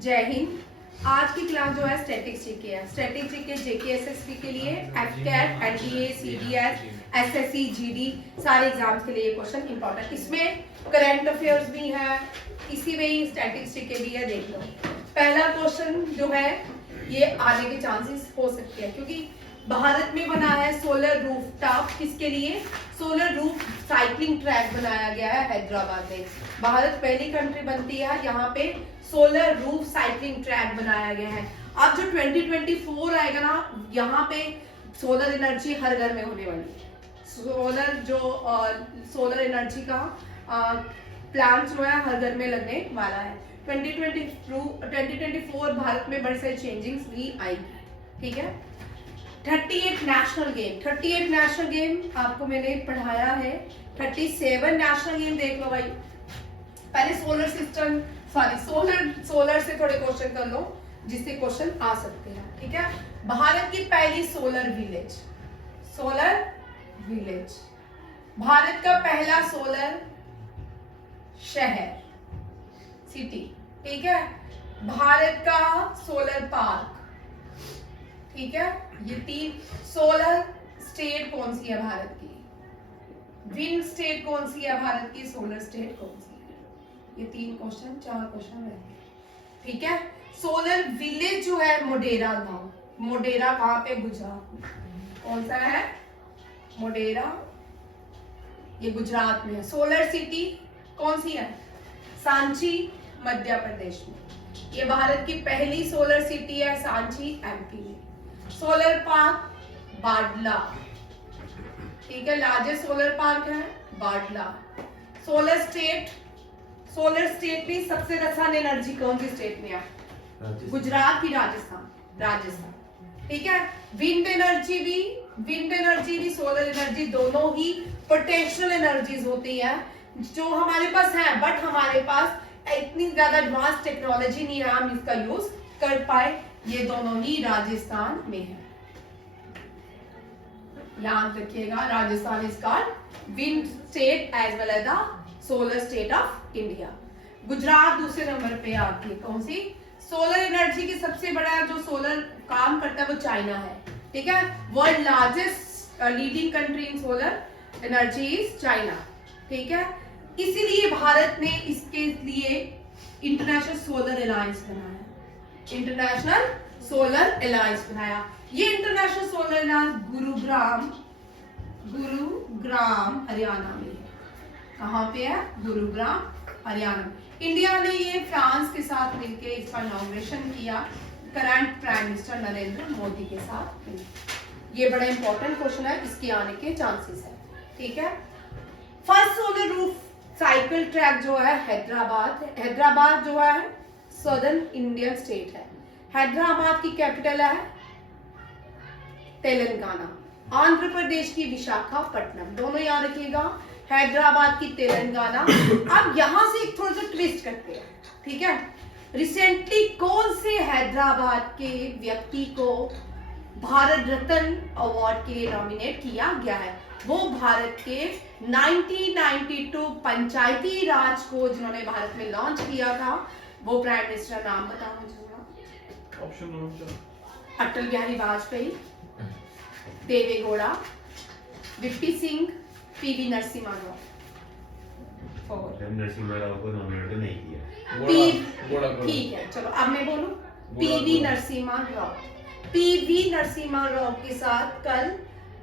जय हिंद। आज की क्लास जो है स्टैटिक्स जीके है। स्टैटिक्स जीके जेके एसएसबी के लिए एफकेट, एनडीए, सीडीएस, एसएससी, जीडी सारे एग्जाम्स के लिए ये क्वेश्चन इंपॉर्टेंट। इसमें करंट अफेयर्स भी है, इसी में ही स्टैटिक्स जीके भी है। देख लो, पहला क्वेश्चन जो है ये आने के चांसेस हो सकते हैं क्योंकि भारत में बना है सोलर रूफटॉप। किसके लिए? सोलर रूफ साइकिलिंग ट्रैक बनाया गया है हैदराबाद में। भारत पहली कंट्री बनती है यहाँ पे सोलर रूफ साइकिलिंग ट्रैक बनाया गया है। अब जो 2024 आएगा ना, यहाँ पे सोलर एनर्जी हर घर में होने वाली है। सोलर एनर्जी का प्लांट जो है हर घर में लगने वाला है। 2024 भारत में बड़े सारे चेंजिंग्स भी आएगी। ठीक है। 38 नेशनल गेम आपको मैंने पढ़ाया है। 37 नेशनल गेम देख लो भाई। पहले सोलर सिस्टम सोलर से थोड़े क्वेश्चन कर लो जिससे क्वेश्चन आ सकते हैं। ठीक है। भारत की पहली सोलर विलेज, भारत का पहला सोलर शहर सिटी। ठीक है। भारत का सोलर पार्क। ठीक है। ये 3 सोलर स्टेट कौन सी है भारत की? विंड स्टेट कौन सी है भारत की? सोलर स्टेट कौन सी है? ये 4 क्वेश्चन रहेंगे। ठीक है। सोलर विलेज जो है मोडेरा गांव, मोडेरा कहां पे? गुजरात में। कौन सा है? मोडेरा, ये गुजरात में है। सोलर सिटी कौन सी है? सांची, मध्य प्रदेश में। ये भारत की पहली सोलर सिटी है, सांची एमपी में। Solar park Bhadla. ठीक है। लार्जेस्ट सोलर पार्क है बाडला। सोलर स्टेट में सबसे सन एनर्जी कौन सी स्टेट में है? गुजरात की राजस्थान। ठीक है। विंड एनर्जी भी सोलर एनर्जी दोनों ही पोटेंशियल एनर्जीज होती है जो हमारे पास है, बट हमारे पास इतनी ज्यादा एडवांस टेक्नोलॉजी नहीं है हम इसका यूज कर पाए। ये दोनों ही राजस्थान में है। याद रखिएगा, Rajasthan is called wind state as well as the solar state of India. Gujarat दूसरे नंबर पे आती है। कौन सी? सोलर एनर्जी की सबसे बड़ा जो सोलर काम करता है वो चाइना है। ठीक है। World largest leading country in solar energy is China. ठीक है। इसीलिए भारत ने इसके लिए इंटरनेशनल सोलर अलायंस बनाया। ये international solar alliance Gurugram Haryana में है। कहां पे है? गुरुग्राम हरियाणा। इंडिया ने ये फ्रांस के साथ मिलकर इसका इनॉग्रेशन किया, current prime minister Narendra Modi के साथ। ये बड़ा इंपॉर्टेंट क्वेश्चन है, इसके आने के चांसेस है। ठीक है। First solar roof cycle track जो है हैदराबाद जो है सदर्न इंडियन स्टेट है। हैदराबाद की कैपिटल है तेलंगाना। आंध्र प्रदेश की विशाखापट्टनम। दोनों याद रखिएगा, हैदराबाद की तेलंगाना। अब यहां से एक थोड़ा सा ट्विस्ट करते हैं। ठीक है। रिसेंटली कौन से हैदराबाद के व्यक्ति को भारत रत्न अवार्ड के लिए नॉमिनेट किया गया है? वो भारत के 1992 पंचायती राज को जिन्होंने भारत में लॉन्च किया था, वो प्राइम मिनिस्टर नाम बताओ मुझे। Option number Atal Bihari Vajpayee, Deve Gowda, VP Singh, PV Narasimha Rao. Narasimha Rao को नॉमिनेट नहीं किया। ठीक है, चलो अब मैं बोलूं। पीवी नरसिम्हा राव के साथ कल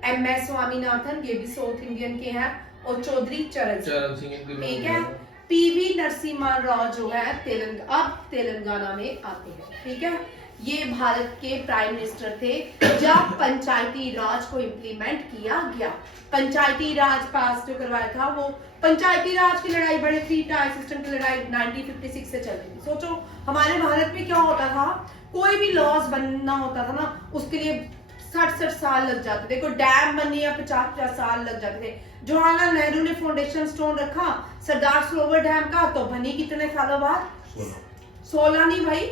MS स्वामीनाथन, ये भी साउथ इंडियन के हैं, और चौधरी चरण सिंह। ठीक है। पीवी नरसिम्हा राव जो है तेलंगाना में आते हैं। ठीक है। ये भारत के प्राइम मिनिस्टर थे जब पंचायती राज को इम्प्लीमेंट किया गया। पंचायती राज पास जो करवाया था, वो पंचायती राज की लड़ाई, बड़े 3 टायर सिस्टम की लड़ाई 1956 से चल रही थी। सोचो हमारे भारत में क्या होता था, कोई भी लॉज बनना होता था ना, उसके लिए 60 साल लग जाते थे। कोई डैम बनने या 50 साल लग जाते थे। जवाहरलाल नेहरू ने फाउंडेशन स्टोन रखा सरदार सरोवर डैम का, तो बनी कितने सालों बाद? 16 नहीं भाई,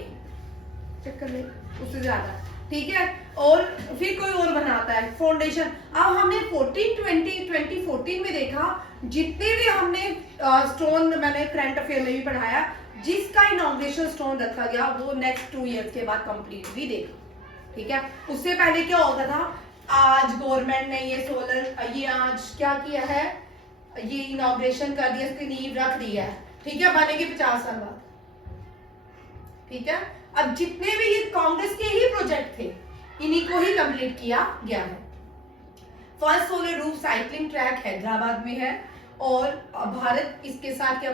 चक्कर नहीं, उससे ज्यादा। ठीक है। और फिर कोई और बनाता है फाउंडेशन। अब हमने 2014 में देखा, जितने भी हमने स्टोन, मैंने करंट अफेयर में भी पढ़ाया, जिसका इनॉग्रेशन स्टोन रखा गया वो नेक्स्ट 2 इयर्स के बाद कंप्लीट भी देगा, ठीक है। उससे पहले क्या होता था, आज गवर्नमेंट ने ये सोलर ये आज क्या किया है, ये इनॉग्रेशन कर दिया, इसकी नींव रख दी है, ठीक है, बनेगी 50 साल बाद, ठीक है। अब जितने भी ये कांग्रेस के ही प्रोजेक्ट थे इन्हीं को ही कंप्लीट किया गया है। First solar roof cycling track Hyderabad में है और भारत इसके साथ क्या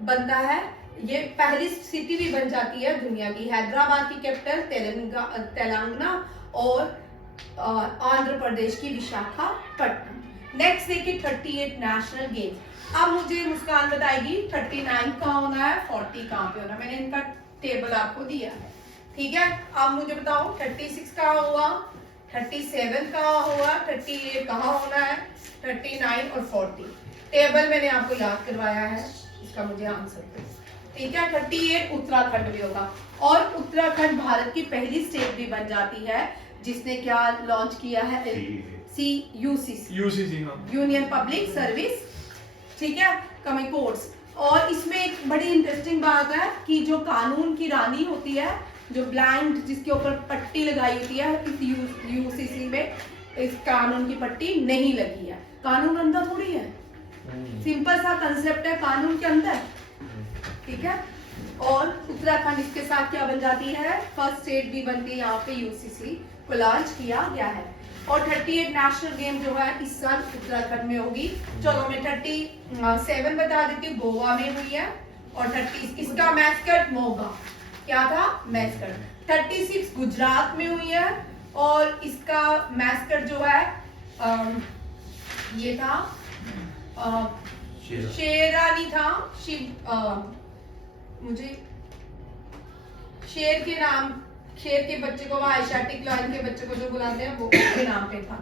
बनता है, ये पहली सिटी भी बन जाती है दुनिया की। हैदराबाद की कैपिटल तेलंगाना और आंध्र प्रदेश की विशाखापट्टनम। नेक्स्ट देखिए 38 नेशनल गेम्स। अब मुझे मुस्कान बताएगी 39 कहाँ होना है, 40 कहाँ पे होना है। मैंने इनका टेबल आपको दिया है, ठीक है। अब मुझे बताओ 36 कहाँ हुआ, 37 कहाँ हुआ, 38 कहाँ होना है, 39 और 40। टेबल मैंने आपको याद करवाया है, इसका मुझे आंसर दो, ठीक है। 38 उत्तराखंड में होगा और उत्तराखंड भारत की पहली स्टेट भी बन जाती है जिसने क्या लॉन्च किया है, यूसीसी, यूनियन पब्लिक सर्विस, ठीक है, कमिंग कोड्स। और इसमें एक बड़ी इंटरेस्टिंग बात है कि जो कानून की रानी होती है, जो ब्लाइंड जिसके ऊपर पट्टी लगाई होती है, इस यूसीसी में इस कानून की पट्टी नहीं लगी है। कानून अंदर थोड़ी है, सिंपल सा कंसेप्ट है कानून के अंदर, ठीक है। और उत्तराखंड इसके साथ क्या बन जाती है, फर्स्ट स्टेट भी बनती है, यहाँ पे यूसीसी को लॉन्च किया गया है। और 38 नेशनल गेम जो है इस साल उत्तराखंड में होगी। चलो मैं 37 बता देती हूँ, गोवा में हुई है। और 30 इसका मैस्कट मोगा, क्या था, मैस्कट। 36 गुजरात में हुई है और इसका मैस्कट जो है ये था शेरानी था, मुझे शेर के नाम, शेर के बच्चे को वहाँ एशियाटिक लायन के बच्चे को जो बुलाते हैं वो उसके नाम पे था,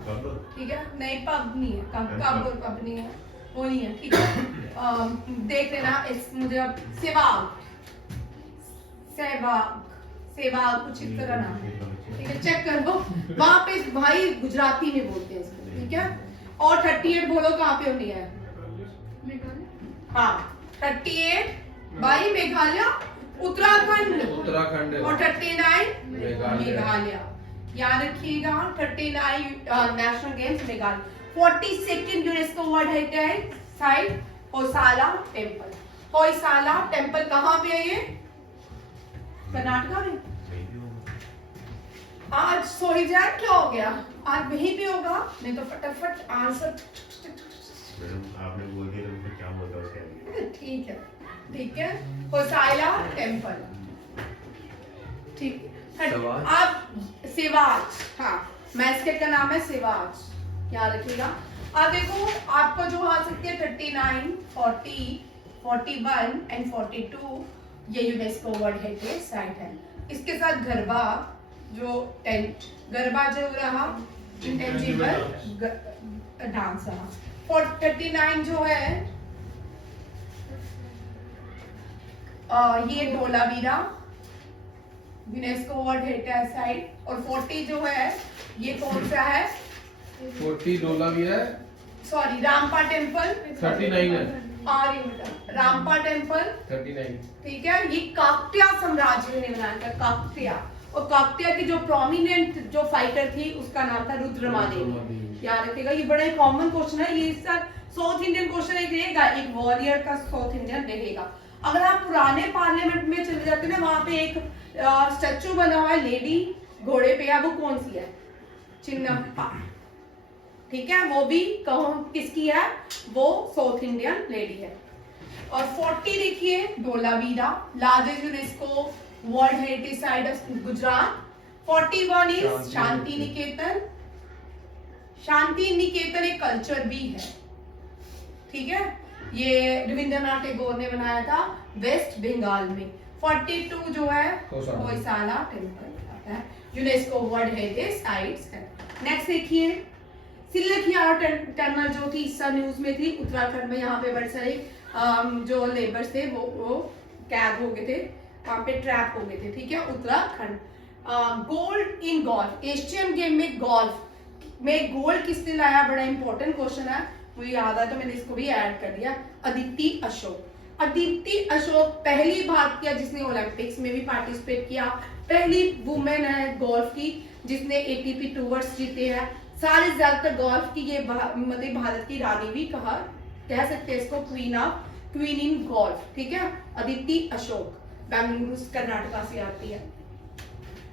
ठीक है। नहीं पब नहीं है, कब और पब नहीं है, वो नहीं है, ठीक है। देख लेना इस, मुझे अब सेवाग कुछ इस तरह नाम है, ठीक है, चेक कर लो। वहाँ पे भाई गुजराती में बोलते हैं इसको, ठीक है। और 38 बोलो कहाँ पे होनी है, हाँ 38 भाई मेघालय, उत्तराखंड और 39 मेघालय, याद रखिएगा। 39 national games Meghalaya. 42nd UNESCO world heritage site Hoysala temple. Hoysala temple कहाँ पे है, ये कर्नाटका में। आज सॉरी जैन क्या हो गया, आज वहीं पे होगा, नहीं तो फटाफट आंसर। आपने बोल दिया तो फिर क्या बोलता है उसके, ठीक है, ठीक है। होयसाला टेम्पल, ठीक है। अब सिवाज, हाँ मैस्केट का नाम है सिवाज, याद रखिएगा। अब देखो आपको जो आ सकते हैं 39, 40, 41 एंड 42 ये यूनेस्को वर्ल्ड हेरिटेज साइट है। इसके साथ गरबा जो टेंट, गरबा जो रहा इंटेंजिबल डांस रहा। 39 जो है ये Dholavira UNESCO world heritage site. और 40 जो है ये कौन सा है, 40 धोलावीरा, सॉरी रामपा टेम्पल। 39 है, रामपा टेम्पल 39, ठीक है। ये काकटिया साम्राज्य ने बनाया था, काकटिया। और काकटिया की जो प्रोमिनेंट जो फाइटर थी उसका नाम था रुद्रमादेवी, याद रखिएगा। ये बड़ा ही कॉमन क्वेश्चन है, ये साउथ इंडियन क्वेश्चन एक रहेगा, एक वॉरियर का साउथ इंडियन रहेगा। अगर आप पुराने पार्लियामेंट में चले जाते हैं ना, वहां पे एक स्टैचू बना हुआ है, लेडी घोड़े पे है, वो कौन सी है, चिन्नप्पा, ठीक है। वो भी किसकी है, वो साउथ इंडियन लेडी है। और 40 देखिए Dholavira, largest UNESCO world heritage site of Gujarat. 41 is Shanti Niketan. Shanti Niketan एक कल्चर भी है, ठीक है। ये रविंद्रनाथ टैगोर ने बनाया था वेस्ट बंगाल में। 42 जो है होयसाला टेम्पल आता है, यूनेस्को वर्ल्ड हेरिटेज साइट्स है। नेक्स्ट देखिए सिल्लखियार टनल जो थी इस न्यूज में थी उत्तराखंड में। यहाँ पे बड़े सारे जो लेबर्स थे वो कैद हो गए थे, वहाँ पे ट्रैप हो गए थे, ठीक है, Uttarakhand. Gold in golf, Asian game में गोल्फ में गोल्ड किसने लाया, बड़ा इंपॉर्टेंट क्वेश्चन है, मुझे याद है तो मैंने इसको भी ऐड कर दिया। अदिति अशोक। अदिति अशोक पहली भारतीय जिसने ओलंपिक्स में भी पार्टिसिपेट किया, पहली वुमेन है गोल्फ की जिसने एटीपी टूर्स जीते हैं। सारे ज्यादातर गोल्फ की ये मतलब भारत की रानी भी कह सकते हैं इसको, क्वीन इन गोल्फ, ठीक है। अदिति अशोक बेंगलुरु कर्नाटका से आती है।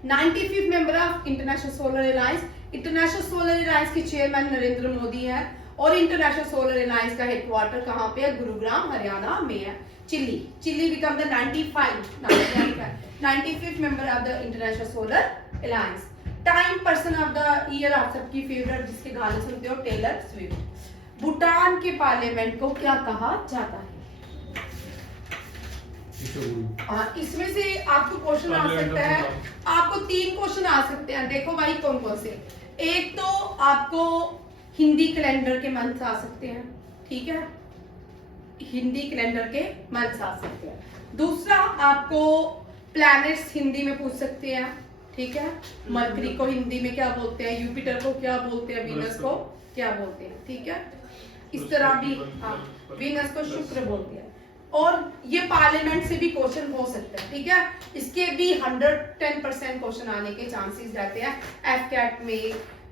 95th member of international solar alliance. International solar alliance के चेयरमैन नरेंद्र मोदी हैं और इंटरनेशनल सोलर अलायंस का हेडक्वार्टर कहाँ पे है? गुरुग्राम हरियाणा में है। Chile become the 95th member of the international solar alliance. Time person of the year आप सबकी फेवरेट जिसके गाने सुनते हो, टेलर स्विफ्ट। भूटान के पार्लियामेंट को क्या कहा जाता है? इसमें से आपको क्वेश्चन आ सकता है, आपको 3 क्वेश्चन आ सकते हैं। देखो भाई कौन कौन से। एक तो आपको हिंदी कैलेंडर के मंथ आ सकते हैं, ठीक है, हिंदी कैलेंडर के मंथ आ सकते हैं। दूसरा आपको प्लैनेट्स हिंदी में पूछ सकते हैं, ठीक है। मरकरी को हिंदी में क्या बोलते हैं, यूपिटर को क्या बोलते हैं, वीनस को क्या बोलते हैं, ठीक है। इस तरह भी हाँ, वीनस को शुक्र बोलते हैं। और ये पार्लियामेंट से भी क्वेश्चन हो सकता है, ठीक है। इसके भी 110% क्वेश्चन आने के चांसेस रहते हैं। एफकैट में,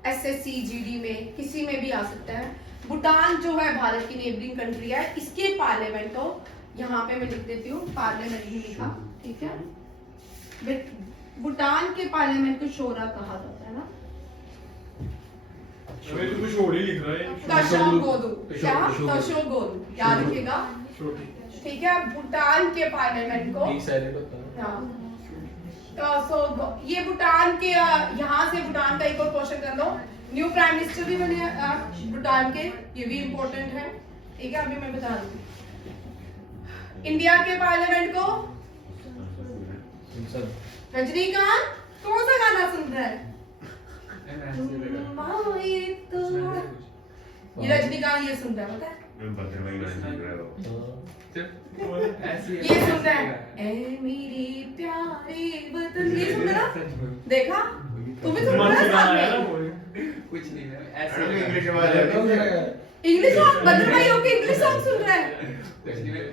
एसएससी जीडी में, किसी में भी आ सकता है। भूटान जो है भारत की नेबरिंग कंट्री है, इसके पार्लियामेंट को यहाँ पे मैं लिख देती हूँ, पार्लियामेंट ही लिखा, ठीक है। भूटान के पार्लियामेंट को शोरा कहा जाता है ना। तो कुछ और ही लिख रहा है। तशोगोदू याद रखिएगा, ठीक है। भूटान के पार्लियामेंट को ये भूटान के यहाँ से भूटान का एक और क्वेश्चन कर लो। न्यू प्राइम मिनिस्टर भी बने भूटान के, ये भी इम्पोर्टेंट है, ठीक है। अभी मैं बता दूँ। इंडिया के पार्लियामेंट को रजनीकांत कौन सा गाना सुन रहा है? ये रजनीकांत ये सुन रहा है, पता है? ये सुन रहा है, ए मेरे प्यारे वतन, ये सुन रहा है? देखा तुम्हें सुन रहा है? कुछ नहीं है इंग्लिश सॉन्ग बदल भाई होके इंग्लिश सॉन्ग सुन रहा है।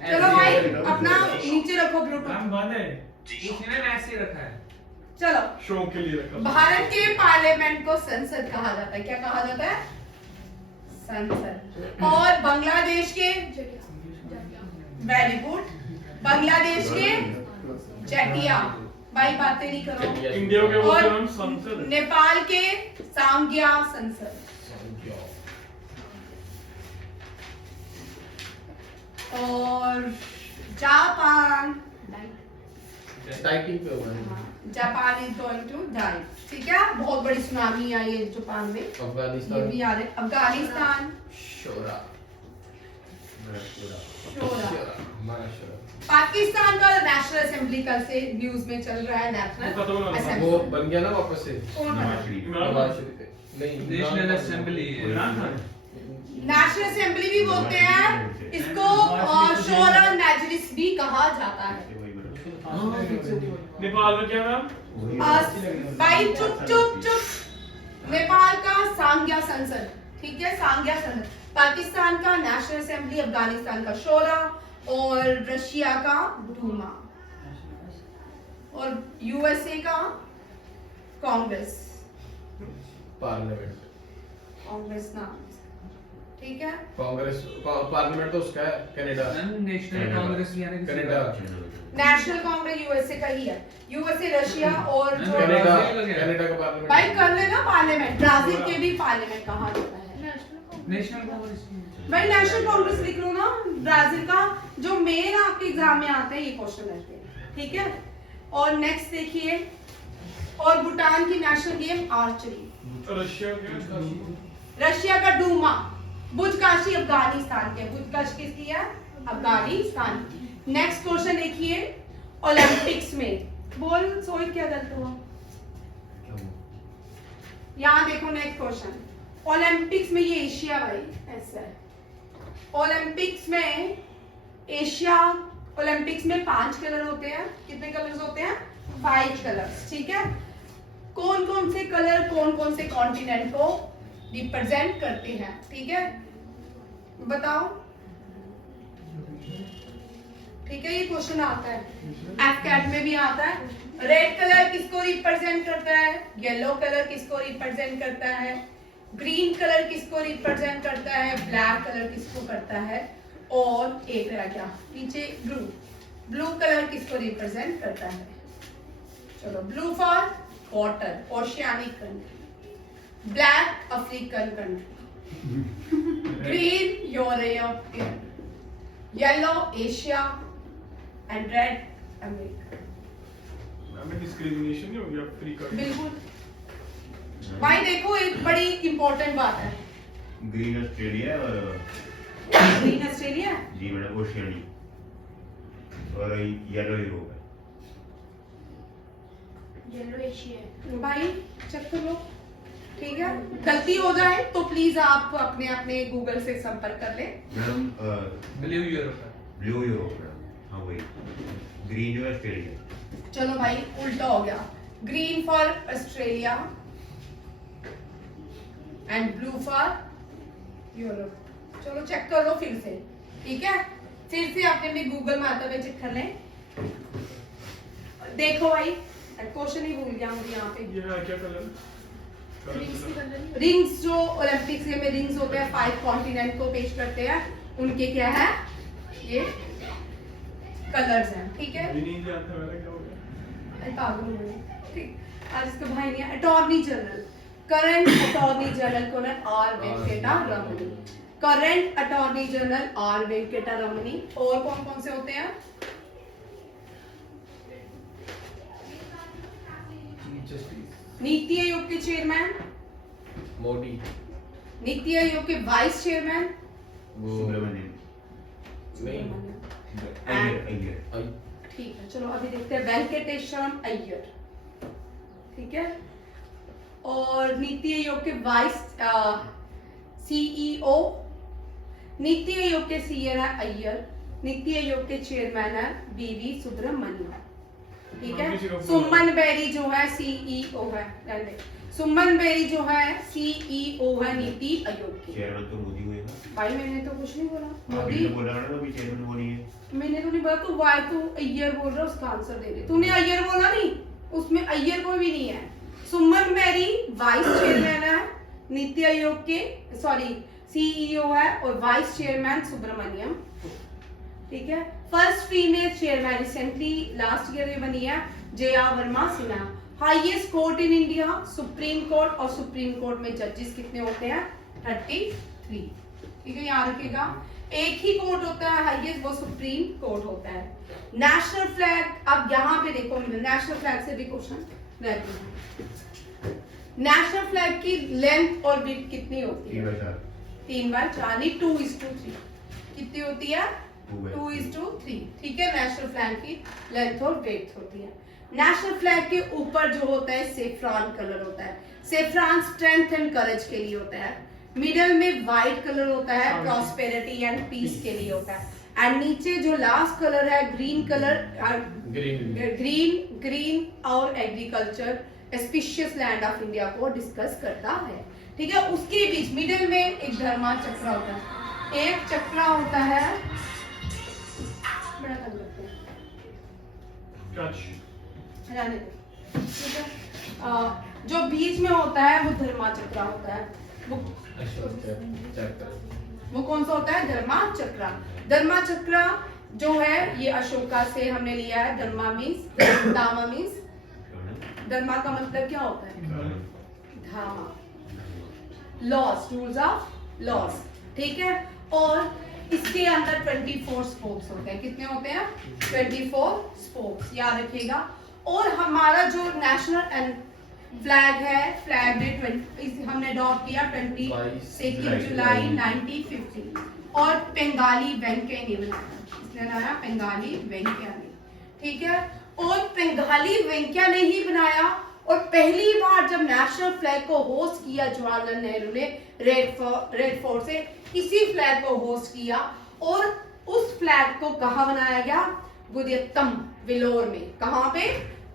चलो भाई अपना नीचे रखो ब्लूटूथ, ऐसे रखा है। चलो शो के लिए रखा। भारत के पार्लियामेंट को संसद कहा जाता है, क्या कहा जाता है? संसद। और बांग्लादेश के, वेरी गुड, बांग्लादेश के चटिया, भाई बातें नहीं करो। इंडिया के वो और नाम संसद। नेपाल के सांग्या संसद। और जापान, टाइपिंग पे हुआ है। Japan is going to die, ठीक है। बहुत बड़ी सुनामी आई है जापान में, ये अफगानिस्तान भी याद है। अफगानिस्तान शोरा पाकिस्तान का नेशनल असेंबली कल से न्यूज में चल रहा है। नेशनल वो असेंबली बन गया ना वापस से। कौन बना? नहीं, नेशनल असेंबली नेशनल असेंबली भी बोलते हैं इसको, शोरा मजलिस भी कहा जाता है। नेपाल में क्या नाम? भाई चुप चुप चुप। नेपाल का सांग्या संसद, ठीक है, सांग्या संसद। पाकिस्तान का नेशनल असेंबली, अफगानिस्तान का शोरा और रशिया का डूमा और यूएसए का कांग्रेस, कांग्रेस नाम, ठीक है। कांग्रेस पार्लियामेंट तो उसका है Canada. National Congress Canada national Congress USA का ही है। यूएसए, रशिया और जो कनाडा का पार्लियामेंट। भाई कर लेना पार्लियामेंट। ब्राजील के भी पार्लियामेंट कहा जाता है नेशनल कांग्रेस। भाई नेशनल कांग्रेस लिख लो ना। ब्राजील का जो मेन आपके एग्जाम में आता है ये क्वेश्चन रहते हैं, ठीक है। और नेक्स्ट देखिए, और भूटान की नेशनल गेम आर्चरी। रशिया का डूमा। बुजकाशी अफगानिस्तान के, बुजकाशी किसकी है? अफगानिस्तान की। नेक्स्ट क्वेश्चन देखिए, ओलंपिक्स में बोल सोई क्या गलत हुआ? यहाँ देखो नेक्स्ट क्वेश्चन। ओलंपिक्स में, ये एशिया भाई ऐसा है। ओलंपिक्स में एशिया, ओलंपिक्स में 5 कलर होते हैं। कितने कलर्स होते हैं? 5 कलर्स, ठीक है। कौन कौन से कलर कौन कौन से कॉन्टिनेंट को रिप्रेजेंट करते हैं, ठीक है, बताओ। ठीक है, ये क्वेश्चन आता है, एफकैट में भी आता है। रेड कलर किसको रिप्रेजेंट करता है, येलो कलर किसको रिप्रेजेंट करता है, ग्रीन कलर किसको रिप्रेजेंट करता है, ब्लैक कलर किसको करता है, और एक रहा क्या नीचे ब्लू, ब्लू कलर किसको रिप्रेजेंट करता है। चलो, blue for water, oceanic country, black African country, green European, yellow Asia and red America. हमें डिस्क्रिमिनेशन नहीं हो गया फ्री का। बिल्कुल भाई, देखो एक बड़ी इंपॉर्टेंट बात है, ग्रीन ऑस्ट्रेलिया और ग्रीन ऑस्ट्रेलिया, जी मैडम ओशियानी, और येलो यूरोप है। Yellow Asia. भाई चेक कर लो, ठीक है। गलती हो जाए तो प्लीज आप अपने अपने गूगल से संपर्क कर ले। मैडम ब्लू यूरोप है। ब्लू यूरोप है, हाँ वही, ग्रीन जो है ऑस्ट्रेलिया। चलो भाई, उल्टा हो गया, green for Australia and blue for Europe. चलो चेक कर लो फिर से, ठीक है, फिर से आपने भी गूगल में आता हुआ चेक कर लें। देखो भाई, क्वेश्चन ही भूल गया मुझे यहाँ पे। ये है क्या कलर? रिंग्स की कलर नहीं। रिंग्स जो ओलंपिक्स में रिंग्स होते हैं 5 कॉन्टिनेंट को पेश करते हैं, उनके क्या है, ये कलर्स हैं, ठीक है। अभी नहीं जानता मेरा क्या हो गया। अरे पागल हो गए, ठीक। आज इसका भाई नहीं है, attorney general, current attorney general कौन है, R Venkata Ramani, current attorney general R Venkata Ramani. और कौन कौन से होते हैं, नीति आयोग के चेयरमैन, मोदी, नीति आयोग के वाइस चेयरमैन, वो सुब्रमण्यम, नहीं, अय्यर, ठीक है। चलो अभी देखते हैं वेंकटेश्वरम अय्यर, ठीक है। और नीति आयोग के वाइस सीईओ, नीति आयोग के सीईओ है अय्यर, नीति आयोग के चेयरमैन है बीवी सुब्रमण्यम, ठीक है। सुमन बेरी जो है सीईओ है, सुमन बेरी जो है सीईओ है नीति आयोग की। चेयरमैन तो मोदी हुए ना। भाई मैंने तो कुछ नहीं बोला, आपने मोदी तो बोला ना अभी चेयरमैन वो नहीं है। मैंने तो नहीं बोला, तू वाई तू अय्यर बोल रहा है, उसका आंसर दे दे। तूने अय्यर बोला नहीं, उसमें अय्यर कोई भी नहीं है। सुमन बेरी वाइस चेयरमैन है नीति आयोग के, सॉरी सीईओ है, और वाइस चेयरमैन सुब्रमण्यम, ठीक है। First female chairman recently last year में बनी है Jaya Verma Sinha. Highest court in India supreme court, और सुप्रीम कोर्ट में जजेस कितने होते हैं, 33, ठीक है, याद रखिएगा। एक ही कोर्ट होता है हाईएस्ट, वो सुप्रीम कोर्ट होता है। नेशनल फ्लैग, अब यहाँ पे देखो नेशनल फ्लैग से भी क्वेश्चन रहते हैं। नेशनल फ्लैग की लेंथ और विड्थ कितनी होती है, 3/4, नहीं 2:3, कितनी होती है, 2:3, ठीक है। नेशनल फ्लैग की लेंथ और विड्थ होती है। नेशनल फ्लैग के ऊपर जो होता है सेफ्रॉन कलर होता है, सेफ्रॉन स्ट्रेंथ एंड करेज के लिए होता है। मिडल में व्हाइट कलर होता है, प्रॉस्पेरिटी एंड पीस के लिए होता है। एंड नीचे जो लास्ट कलर है ग्रीन कलर, ग्रीन और agriculture species land of India को डिस्कस करता है, ठीक है। उसके बीच मिडिल में एक धर्मा चक्र होता है, एक चक्र होता है, बड़ा तंग करते हैं, रहने दो, ठीक है। जो बीच में होता है वो धर्मा चक्र होता है, वो कौन सा होता है, धर्मा चक्र। धर्मा चक्र जो है ये अशोका से हमने लिया है। धर्मा मीन्स, धामा मीन्स, धर्मा का मतलब क्या होता है, धामा, लॉस, रूल्स ऑफ लॉस, ठीक है। और इसके अंदर 24 स्पोक्स होते हैं, कितने होते हैं, 24 स्पोक्स, याद रखिएगा। और हमारा जो नेशनल फ्लैग है, फ्लैग ने हमने अडॉप्ट किया 22 जुलाई 1950, और बंगाली वेंकैया ने बनाया, इसने बनाया बंगाली वेंकैया ने, ठीक है। और बंगाली वेंकैया ने ही बनाया, और पहली बार जब नेशनल फ्लैग को होस्ट किया जवाहरलाल नेहरू ने रेड फोर्ट से, इसी फ्लैग को होस्ट किया। और उस फ्लैग को कहाँ बनाया गया, गुडियत्तम विलोर में। कहाँ पे,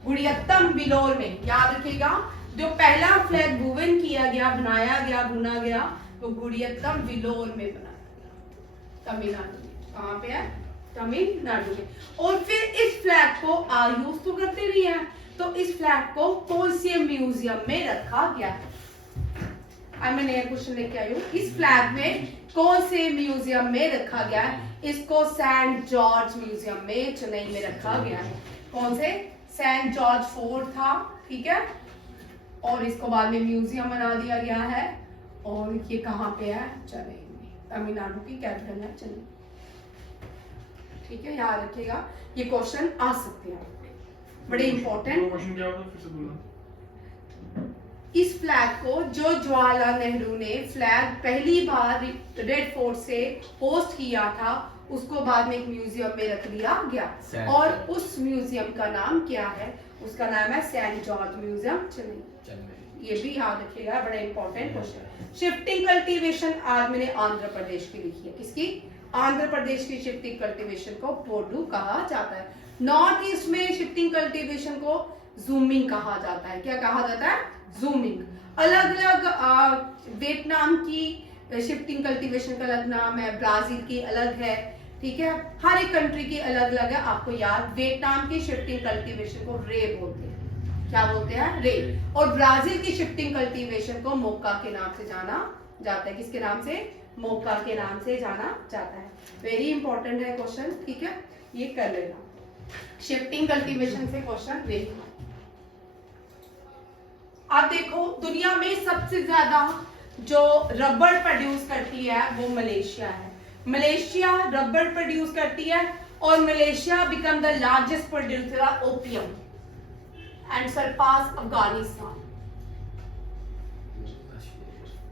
गुडियत्तम विलोर में, याद रखिएगा। जो पहला फ्लैग वुवन किया गया, बनाया गया, बुना गया, वो गुडियत्तम विलोर में बनाया गया, तमिलनाडु में। कहाँ पे है, तमिलनाडु में। और फिर इस फ्लैग को यूज तो करते नहीं है, तो इस फ्लैग को कौन से म्यूजियम में रखा गया है? आज मैं नया क्वेश्चन लेके आई हूँ। इस फ्लैग में कौन से म्यूजियम में रखा गया है? इसको सेंट जॉर्ज म्यूजियम में चेन्नई में रखा गया है। कौन से? सेंट जॉर्ज फोर्ट था, ठीक है, और इसको बाद में म्यूजियम बना दिया गया है। और ये कहाँ पे है? चेन्नई में। तमिलनाडु की कैपिटल है चेन्नई, ठीक है, याद रखिएगा, ये क्वेश्चन आ सकते हैं, बड़े इंपॉर्टेंट। क्वेश्चन क्या होता है, फिर से बोलना। इस फ्लैग को जो जवाहरलाल नेहरू ने फ्लैग पहली बार रेड फोर्ट से होस्ट किया था, उसको बाद में एक म्यूजियम में रख दिया गया। और उस म्यूजियम का नाम क्या है? उसका नाम है सेंट जॉर्ज म्यूजियम चेन्नई। ये भी याद रखिएगा, बड़ा इंपॉर्टेंट क्वेश्चन। शिफ्टिंग कल्टीवेशन आज मैंने आंध्र प्रदेश की लिखी है। किसकी? आंध्र प्रदेश की शिफ्टिंग कल्टीवेशन को पोडू कहा जाता है। नॉर्थ ईस्ट में शिफ्टिंग कल्टीवेशन को जूमिंग कहा जाता है। क्या कहा जाता है? जूमिंग। अलग अलग वियतनाम की शिफ्टिंग कल्टीवेशन का अलग नाम है, ब्राजील की अलग है, ठीक है, हर एक कंट्री की अलग अलग है। आपको याद, वियतनाम की शिफ्टिंग कल्टीवेशन को रे बोलते हैं। क्या बोलते हैं? रे। और ब्राजील की शिफ्टिंग कल्टीवेशन को मोका के नाम से जाना जाता है। किसके नाम से? मोका के नाम से जाना जाता है। वेरी इंपॉर्टेंट है क्वेश्चन, ठीक है, ये कर लेना। शिफ्टिंग कल्टीवेशन से क्वेश्चन रे। आप देखो, दुनिया में सबसे ज्यादा जो रबर प्रोड्यूस करती है वो मलेशिया है। मलेशिया रबर प्रोड्यूस करती है और Malaysia become the largest producer of opium and surpass Afghanistan.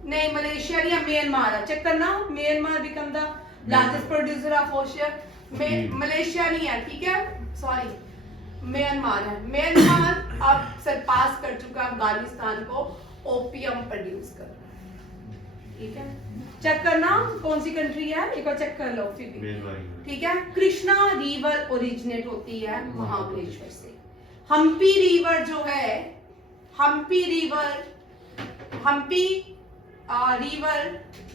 नहीं, मलेशिया नहीं है, म्यांमार है। चेक करना, Myanmar become the largest producer of opium. Malaysia नहीं है, ठीक है, सॉरी, म्यांमार है। म्यांमार अब सरपास कर चुका अफगानिस्तान को ओपियम प्रोड्यूस कर रहा है, ठीक है। चेक करना कौन सी कंट्री है, एक बार चेक कर लो फिर भी, ठीक है। कृष्णा रिवर ओरिजिनेट होती है महाबलेश्वर से। हम्पी रिवर जो है, हम्पी रिवर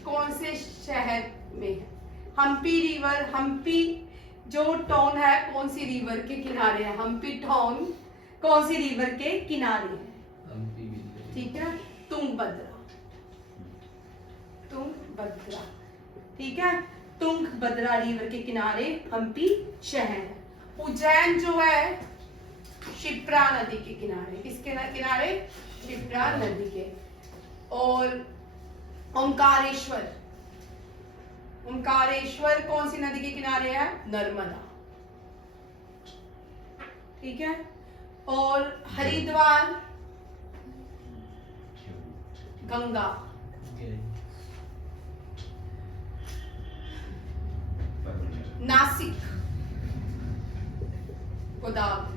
कौन से शहर में है? हम्पी रिवर, हम्पी जो टाउन है कौन सी रिवर के किनारे है? हम्पी टाउन कौन सी रिवर के किनारे है? ठीक है, तुंगभद्रा, तुंगभद्रा, ठीक है, तुंगभद्रा रिवर के किनारे हम्पी शहर है। उज्जैन जो है शिप्रा नदी के किनारे। किसके किनारे? शिप्रा नदी के। और ओंकारेश्वर, ओंकारेश्वर कौन सी नदी के किनारे है? नर्मदा, ठीक है। और हरिद्वार गंगा, नासिक गोदावरी,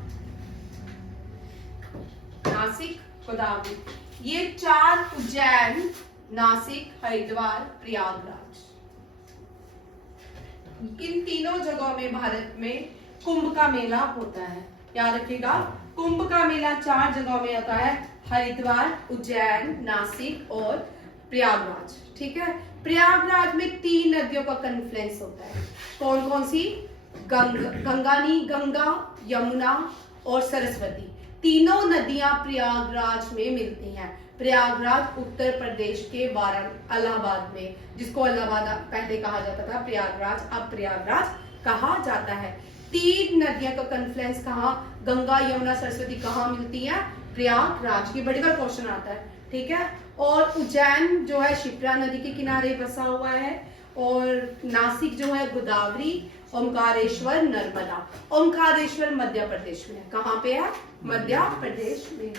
नासिक गोदावरी। ये चार, उज्जैन, नासिक, हरिद्वार, प्रयागराज, इन तीनों जगहों में भारत में कुंभ का मेला होता है। याद रखिएगा, कुंभ का मेला चार जगहों में होता है, हरिद्वार, उज्जैन, नासिक और प्रयागराज, ठीक है। प्रयागराज में तीन नदियों का कन्फ्लुएंस होता है। कौन कौन सी? गंगा, यमुना और सरस्वती। तीनों नदियां प्रयागराज में मिलती हैं। प्रयागराज उत्तर प्रदेश के इलाहाबाद में, जिसको इलाहाबाद पहले कहा जाता था प्रयागराज, अब प्रयागराज कहा जाता है। तीन नदियों का कन्फ्लुएंस कहाँ? गंगा, यमुना, सरस्वती कहाँ मिलती है? प्रयागराज की। बड़ी बार क्वेश्चन आता है, ठीक है। और उज्जैन जो है शिप्रा नदी के किनारे बसा हुआ है, और नासिक जो है गोदावरी, ओंकारेश्वर नर्मदा। ओंकारेश्वर मध्य प्रदेश में है। कहाँ पे है? मध्य प्रदेश में।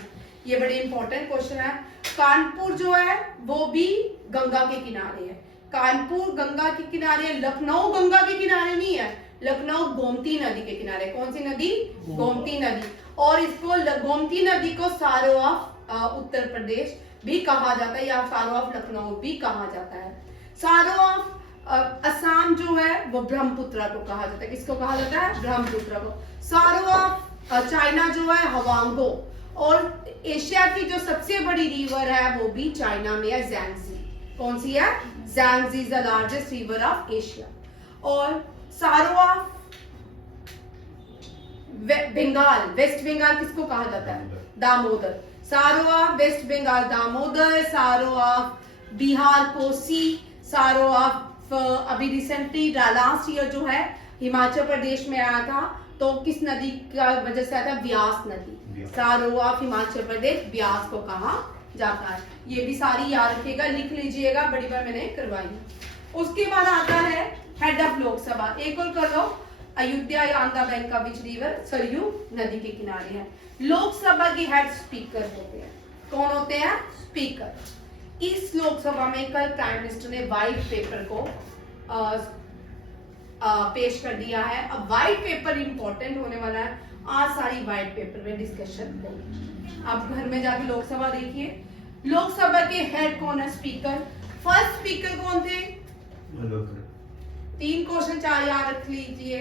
ये बड़े इंपॉर्टेंट क्वेश्चन है। कानपुर जो है वो भी गंगा के किनारे है। कानपुर गंगा के किनारे है। लखनऊ गंगा के किनारे नहीं है, लखनऊ गोमती नदी के किनारे। कौन सी नदी? गोमती नदी। और इसको गोमती नदी को सारो ऑफ उत्तर प्रदेश भी कहा जाता है, या सारो ऑफ लखनऊ भी कहा जाता है। सारो ऑफ असम जो है वो ब्रह्मपुत्र को कहा जाता है। किसको कहा जाता है? ब्रह्मपुत्र को। सारो ऑफ चाइना जो है हवांगो। और एशिया की जो सबसे बड़ी रिवर है वो भी चाइना में है, ज़्यांग्जी। कौन सी है? Yangtze is the largest river of Asia. और sorrow of Bengal, waste Bengal किसको कहा जाता है? दामोदर। सारो ऑफ वेस्ट बंगाल दामोदर, सारो ऑफ बिहार कोसी, सारो ऑफ अभी रिसेंटली लास्ट ईयर जो है हिमाचल प्रदेश में आया था, तो किस नदी का वजह से आया था? व्यास नदी। सारो ऑफ हिमाचल प्रदेश व्यास को कहा जाता है। ये भी सारी याद रखिएगा, लिख लीजिएगा, बड़ी बार मैंने करवाई है। उसके बाद आता है हेड ऑफ लोकसभा। एक और कर लो, अयोध्या आंध्रा बैंक का विच रिवर सरयू नदी के किनारे है। लोकसभा के हेड स्पीकर होते हैं। कौन होते हैं? स्पीकर। इस लोकसभा में कल प्राइम मिनिस्टर ने व्हाइट पेपर को पेश कर दिया है। अब व्हाइट पेपर इंपॉर्टेंट होने वाला है, आज सारी व्हाइट पेपर में डिस्कशन होगी। आप घर में जाके लोकसभा देखिए। लोकसभा के हेड कौन है? स्पीकर। फर्स्ट स्पीकर कौन थे? 3 क्वेश्चन 4 याद रख लीजिए।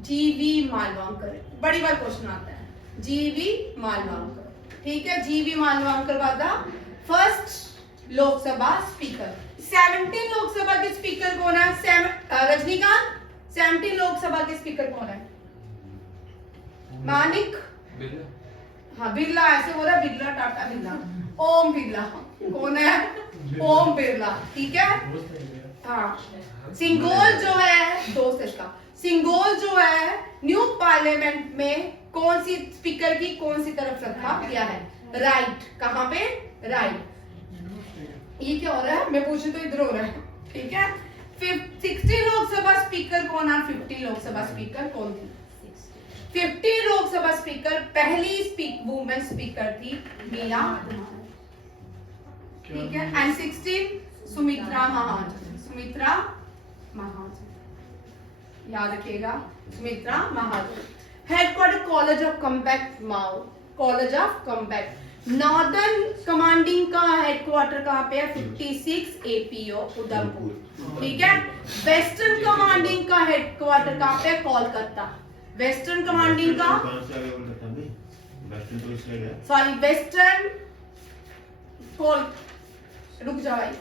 जीवी मालवांकर, बड़ी बार क्वेश्चन आता है, जीवी मालवांकर, ठीक है। GV Mavalankar was the first Lok Sabha speaker. 17 Lok Sabha के स्पीकर कौन है? रजनीकांत। 17 लोकसभा के स्पीकर कौन है? मानिक, हाँ बिरला, ऐसे बोला बिरला, टाटा बिरला, ओम बिरला। कौन है? ओम बिरला, ठीक है। हाँ, सिंगोल जो है दोस्त इसका, सिंगोल जो है न्यू पार्लियामेंट में कौन सी स्पीकर की कौन सी तरफ रखा गया है? राइट। कहां पे? राइट। ये क्या हो रहा है? मैं पूछूं तो इधर हो रहा है, ठीक है। 16 लोकसभा स्पीकर कौन है? 50 लोकसभा स्पीकर कौन थी? 50 लोकसभा स्पीकर पहली वुमेन स्पीकर थी मीरा कुमार, ठीक है। एंड 16 सुमित्रा महाजन। सुमित्रा महाजन, याद रखिएगा, Sumitra Mahajan. Headquarter college of combat Mhow, college of combat. Northern commanding का हेडक्वार्टर कहाँ पे है? 56 APO उधमपुर, ठीक है। वेस्टर्न कमांडिंग का हेडक्वार्टर कहाँ पे है? कोलकाता। वेस्टर्न कमांडिंग का, सॉरी वेस्टर्न रुक जा भाई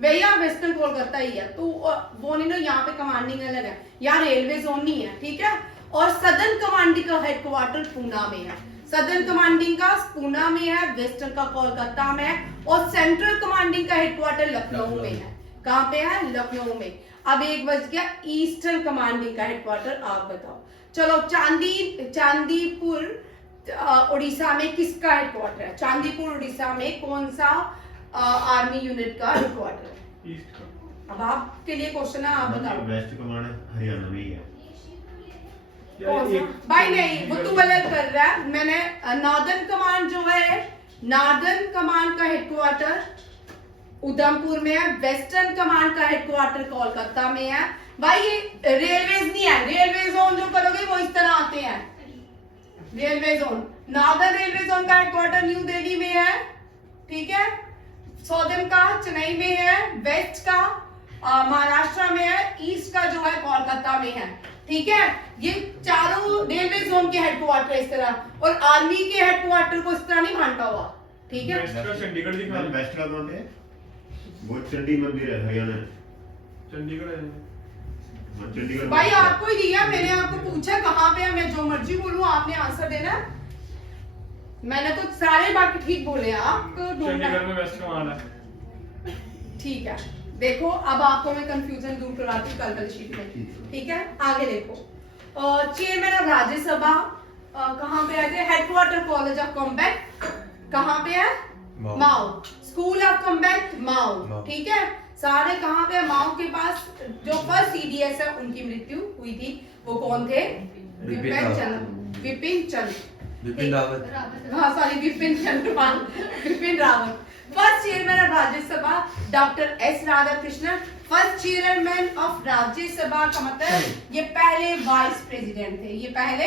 भैया, वेस्टर्न कोलकाता ही है, तो वो नहीं ना, यहाँ पे कमांडिंग अलग है, यहाँ रेलवे जोन नहीं है, ठीक है। और सदर्न कमांडिंग का हेडक्वार्टर पूना में है। सदर्न कमांडिंग का पूना में है, वेस्टर्न का कोलकाता में है, और सेंट्रल कमांडिंग का हेडक्वार्टर लखनऊ में है। कहाँ पे है? लखनऊ में। अब एक बज गया, ईस्टर्न कमांडिंग का हेडक्वार्टर आप बताओ। चलो, चांदीपुर उड़ीसा में किसका हेडक्वार्टर है? चांदीपुर उड़ीसा में कौन सा आर्मी यूनिट का हेडक्वार्टर है? ईस्ट का। अब आपके लिए क्वेश्चन है, आप बताओ। वेस्ट कमांड हरियाणा में ही है। भाई नहीं, वो तू अलग कर रहा है। मैंने नॉर्दर्न कमांड जो है, नॉर्दर्न कमांड का हेडक्वार्टर उधमपुर में है, वेस्टर्न कमांड का हेडक्वार्टर कोलकाता में है। भाई ये रेलवेज नहीं है, रेलवे जोन जो करोगे वो इस तरह आते हैं। Railway zone, northern railway zone का हेडक्वार्टर न्यू दिल्ली में है, ठीक है। सौदर्न का चेन्नई में है, वेस्ट का महाराष्ट्र में है, ईस्ट का जो है कोलकाता में है, ठीक है। ये चारों रेलवे जोन के हेडक्वार्टर इस तरह, और आर्मी के हेडक्वार्टर को इस तरह नहीं बांटा हुआ, ठीक है। वेस्ट का चंडीगढ़ दिखा। वेस्ट का कौन है? वो चंडी मंदिर है हरियाणा। चंडीगढ़ है। हाँ, चंडीगढ़। भाई आपको ही दिया, मैंने आपको पूछा कहाँ पे है, मैं जो मर्जी बोलूं आपने आंसर देना। मैंने तो सारे बाकी ठीक बोले, आपको चंडीगढ़ में वेस्ट कमांड है। ठीक है। देखो अब आपको मैं कंफ्यूजन दूर करवाती हूँ कल शीट में, ठीक है। आगे देखो, चेयरमैन ऑफ राज्यसभा कहाँ पे आए थे? हेडक्वार्टर कॉलेज ऑफ कॉम्बैट कहाँ पे है? माओ। स्कूल ऑफ कॉम्बैट माओ, ठीक है। सारे कहाँ पे? माओ के पास। जो फर्स्ट CDS है उनकी मृत्यु हुई थी, वो कौन थे? विपिन चंद्र, विपिन रावत, हाँ sorry Vipin Chandrapal, Vipin Rawat. First chairman of Rajya Sabha doctor S Radhakrishnan. First chairman of Rajya Sabha का मतलब ये पहले वाइस प्रेसिडेंट थे, ये पहले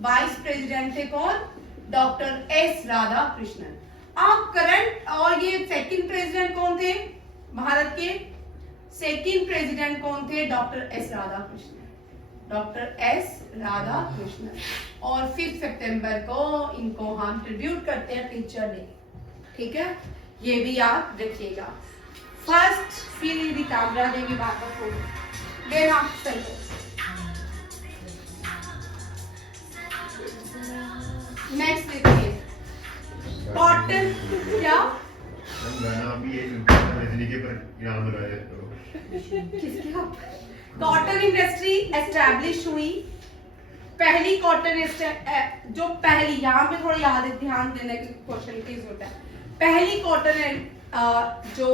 वाइस प्रेसिडेंट थे। कौन? Doctor S Radhakrishnan. अब करंट, और ये सेकंड प्रेसिडेंट कौन थे भारत के? सेकंड प्रेसिडेंट कौन थे? Doctor S Radhakrishnan, doctor S Radhakrishnan. और 5 सितंबर को इनको हम ट्रिब्यूट करते हैं टीचर डे, ठीक है। ये भी याद रखिएगा। फर्स्ट श्री रीतांबरा देवी बाबा को देना सही। नेक्स्ट देखिए कॉटन क्या गाना भी ये रजनी के पर इनाम लगा देते हो। किसका कॉटन इंडस्ट्री एस्टैब्लिश हुई पहली कॉटन जो पहली यहाँ पे थोड़ा याद ध्यान देने की क्वेश्चन की जरूरत है। पहली कॉटन जो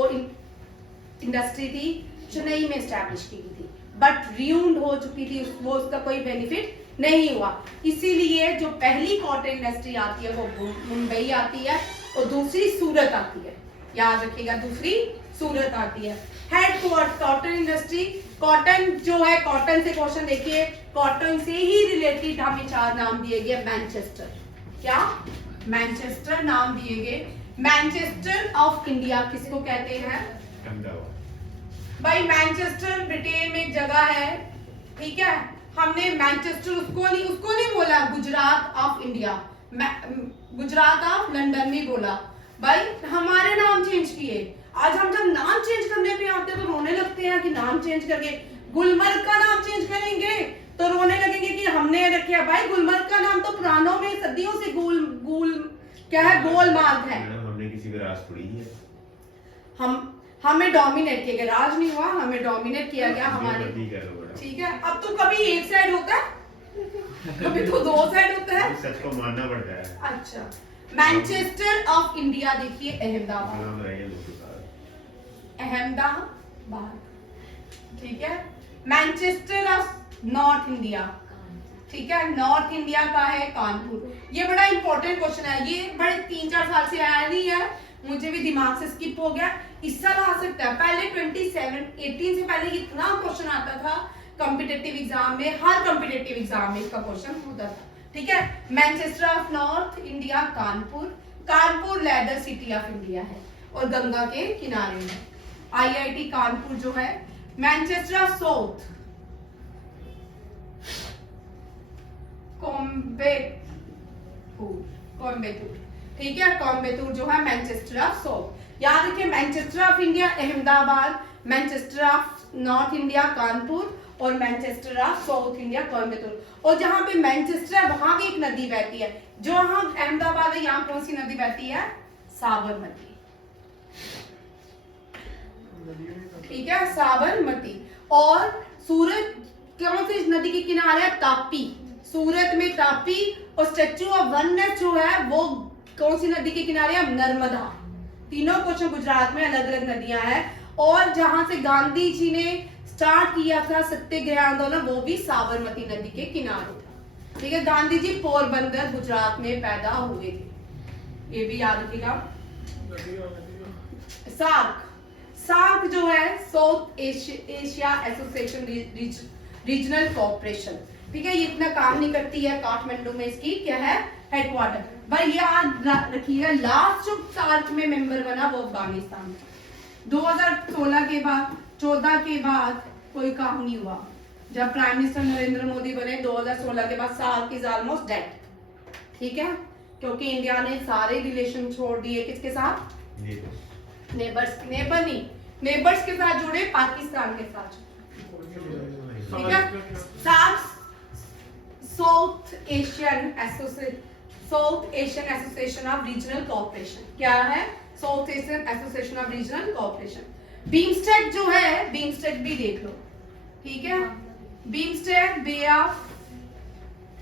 इंडस्ट्री थी चेन्नई में एस्टैब्लिश की गई थी बट रियून्ड हो चुकी थी वो उसका कोई बेनिफिट नहीं हुआ इसीलिए जो पहली कॉटन इंडस्ट्री आती है वो मुंबई आती है और दूसरी सूरत आती है। याद रखिएगा दूसरी सूरत आती है। हेडक्वार्टर कॉटन इंडस्ट्री कॉटन जो है कॉटन से क्वेश्चन देखिए कॉटन से ही रिलेटेड हमें 4 नाम दिए गए। मैनचेस्टर क्या मैनचेस्टर नाम दिए गए। मैनचेस्टर ऑफ इंडिया किसको कहते हैं अहमदाबाद। भाई मैनचेस्टर ब्रिटेन में एक जगह है ठीक है। हमने मैनचेस्टर उसको नहीं बोला Gujarat of India Gujarat of London नहीं बोला भाई हमारे नाम चेंज किए। आज हम जब नाम चेंज करने पे आते हैं तो रोने लगते हैं कि नाम चेंज करके गुलमर्ग का नाम चेंज करेंगे तो रोने लगेंगे कि हमने रखा भाई गुलमर्ग का नाम तो पुरानों में सदियों से गोल क्या है गोल मार्ग है। हमने किसी का राज थोड़ी है हमें डोमिनेट किया गया राज नहीं हुआ हमें डोमिनेट किया गया हमारे ठीक है। अब तो कभी एक साइड होता है कभी तो 2 साइड होता है सच को मानना पड़ता है। अच्छा मैनचेस्टर ऑफ इंडिया देखिए अहमदाबाद ठीक है। मैनचेस्टर ऑफ नॉर्थ इंडिया ठीक है नॉर्थ इंडिया का है कानपुर। ये बड़ा इंपॉर्टेंट क्वेश्चन है ये बड़े 3-4 साल से आया नहीं है मुझे भी दिमाग से स्किप हो गया इस साल आ सकता है। पहले 18 से पहले इतना क्वेश्चन आता था कॉम्पिटिटिव एग्जाम में हर कॉम्पिटिटिव एग्जाम में इसका क्वेश्चन होता था ठीक है। Manchester of north India Kanpur leather city of India है और गंगा के किनारे है। आईआईटी कानपुर जो है। मैनचेस्टर ऑफ साउथ कोयम्बटूर ठीक है। कोयम्बटूर जो है मैनचेस्टर ऑफ साउथ। याद रखिए Manchester of India Ahmedabad Manchester of north India Kanpur और Manchester of south India Coimbatore. और जहां पे मैनचेस्टर है वहां की एक नदी बहती है जो यहाँ अहमदाबाद है यहाँ कौन सी नदी बहती है साबरमती ठीक है साबरमती। और सूरत कौन सी नदी के किनारे है तापी सूरत में तापी और स्टैच्यू ऑफ वननेस जो है वो कौन सी नदी के किनारे है नर्मदा। तीनों क्वेश्चन गुजरात में अलग अलग नदियां हैं। और जहां से गांधी जी ने स्टार्ट किया था सत्याग्रह आंदोलन वो भी साबरमती नदी के किनारे था ठीक है। गांधी जी पोरबंदर गुजरात में पैदा हुए थे ये भी याद रखिएगा। सार्क जो है south Asia association regional cooperation ठीक है। ये इतना काम नहीं करती है काठमांडू में इसकी क्या है हेडक्वार्टर। भाई याद रखिएगा लास्ट जो सार्क में मेंबर बना वो अफगानिस्तान 2016 के बाद 14 के बाद कोई काम नहीं हुआ। जब प्राइम मिनिस्टर नरेंद्र मोदी बने 2016 के बाद सार्क इज ऑलमोस्ट डेड ठीक है क्योंकि इंडिया ने सारे रिलेशन छोड़ दिए किसके साथ नेबर्स के साथ जुड़े पाकिस्तान के साथ ठीक है। SAARC south Asian association of regional cooperation क्या है south Asian association of regional cooperation. BIMSTEC जो है बीमस्टेक भी देख लो ठीक है। BIMSTEC bay of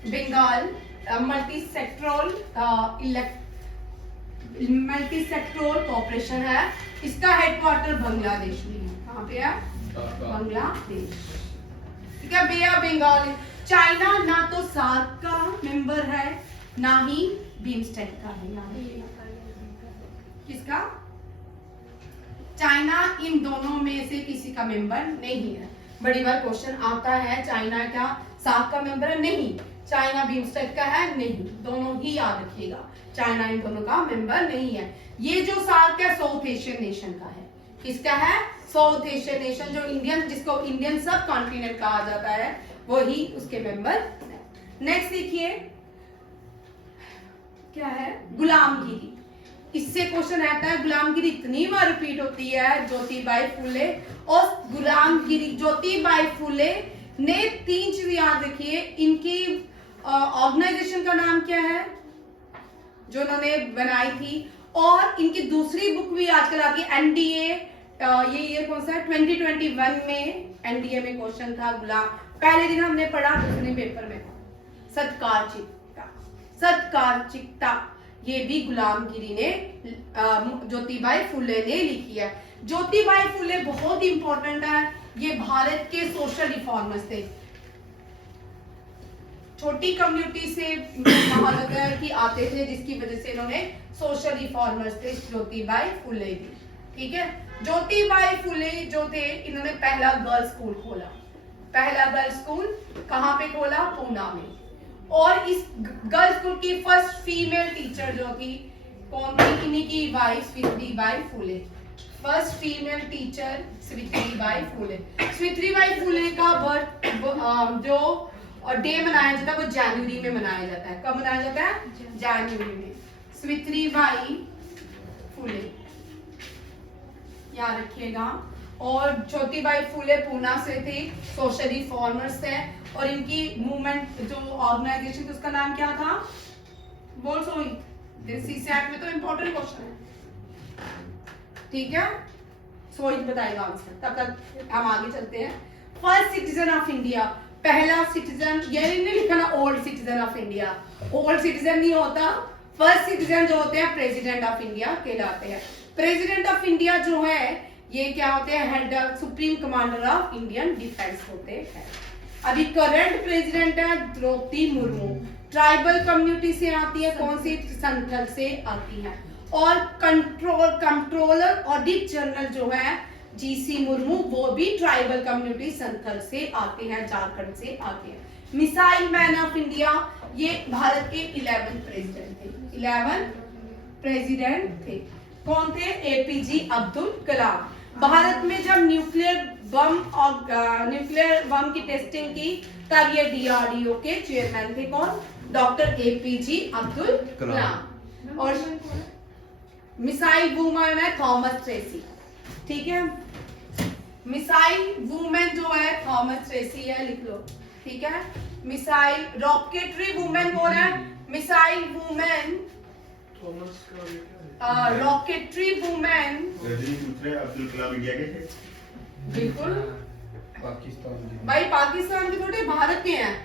Bengal multi sectoral cooperation है। इसका हेडक्वार्टर बांग्लादेश में है। कहाँ पे है बांग्लादेश ठीक है। बे ऑफ बंगाल चाइना ना तो सार्क का मेंबर है ना ही बीमस्टेक का है। किसका चाइना इन दोनों में से किसी का मेंबर नहीं है। बड़ी बार क्वेश्चन आता है चाइना क्या सार्क का मेंबर है नहीं चाइना बीमस्टेक का है नहीं दोनों ही याद रखिएगा चाइना इन दोनों का मेंबर नहीं है। ये जो सार्क है साउथ एशियन नेशन का है। किसका है साउथ एशियन नेशन जो इंडियन जिसको इंडियन सब कॉन्टिनेंट कहा जाता है वही उसके मेंबर। नेक्स्ट देखिए क्या है गुलामगिरी। इससे क्वेश्चन आता है गुलामगिरी इतनी बार रिपीट होती है ज्योतिबाई फुले और गुलामगिरी ज्योतिबाई फुले ने 3 चीज याद रखिए। इनकी ऑर्गेनाइजेशन का नाम क्या है जो उन्होंने बनाई थी। और इनकी दूसरी बुक भी आजकल आती है एनडीए, ये ईयर कौन सा है 2021 में एनडीए में क्वेश्चन था गुलाम, पहले दिन हमने पढ़ा, दूसरे पेपर में सत्कारचित्ता। सत्कारचित्ता ये भी गुलामगिरी ने ज्योतिबाई फुले ने लिखी है। ज्योतिबाई फुले बहुत इंपॉर्टेंट है, ये भारत के सोशल रिफॉर्मर्स थे। छोटी कम्युनिटी से कहा जाता है कि आते थे, जिसकी वजह से इन्होंने सोशल रिफॉर्मर्स थे ज्योतिबाई फुले भी। ठीक है, ज्योतिबाई फुले जो थे, इन्होंने पहला गर्ल्स स्कूल खोला। पहला गर्ल्स स्कूल कहाँ पे खोला? पूना में। और इस गर्ल्स स्कूल की फर्स्ट फीमेल टीचर जो थी कौन थी? इन्हीं की wife Savitribai Phule. First female teacher Savitribai Phule. Savitribai Phule का बर्थ जो डे मनाया जाता है वो जनवरी में मनाया जाता है। कब मनाया जाता है? जनवरी में। सावित्रीबाई फुले याद रखिएगा। और ज्योतिबाई फुले पूना से थे, सोशल रिफॉर्मर्स थे। और इनकी मूवमेंट जो ऑर्गेनाइजेशन थी उसका नाम क्या था? बोल सोई। सीसैट में तो इंपॉर्टेंट क्वेश्चन है, ठीक है? सोई बताएगा आंसर, तब तक हम आगे चलते हैं। फर्स्ट सिटीजन ऑफ इंडिया, पहला सिटीजन, ये नहीं लिखा ना old citizen of India. Old citizen नहीं होता, फर्स्ट सिटीजन जो होते हैं प्रेसिडेंट ऑफ इंडिया कहलाते हैं। प्रेसिडेंट ऑफ इंडिया जो है ये क्या होते हैं? Head supreme commander of Indian defence होते हैं। अभी करंट प्रेसिडेंट है द्रौपदी मुर्मू। ट्राइबल कम्युनिटी से आती है, कौन सी? संथल से आती है। और कंट्रोलर ऑडिट जनरल जो है जीसी मुर्मू, वो भी ट्राइबल कम्युनिटी संथल से आते हैं, झारखंड से आते हैं। मिसाइल मैन ऑफ इंडिया, ये भारत के 11 प्रेसिडेंट थे। 11 प्रेसिडेंट थे। कौन थे? एपीजे अब्दुल कलाम। भारत में जब न्यूक्लियर बम की टेस्टिंग की तब ये डीआरडीओ के चेयरमैन थे। कौन? Doctor APJ Abdul Kalam. और मिसाइल वुमन है थॉमस ट्रेसी। ठीक है, मिसाइल वुमेन जो है थॉमस ट्रेसी है, लिख लो। ठीक है, मिसाइल रॉकेटरी वुमेन कौन है? मिसाइल वुमेन थॉमस का ये क्या है? Rocketry women. रजनी पूछ रहे हैं अब्दुल कलाम इंडिया के थे? बिल्कुल पाकिस्तान भाई, पाकिस्तान के थोड़े, भारत के हैं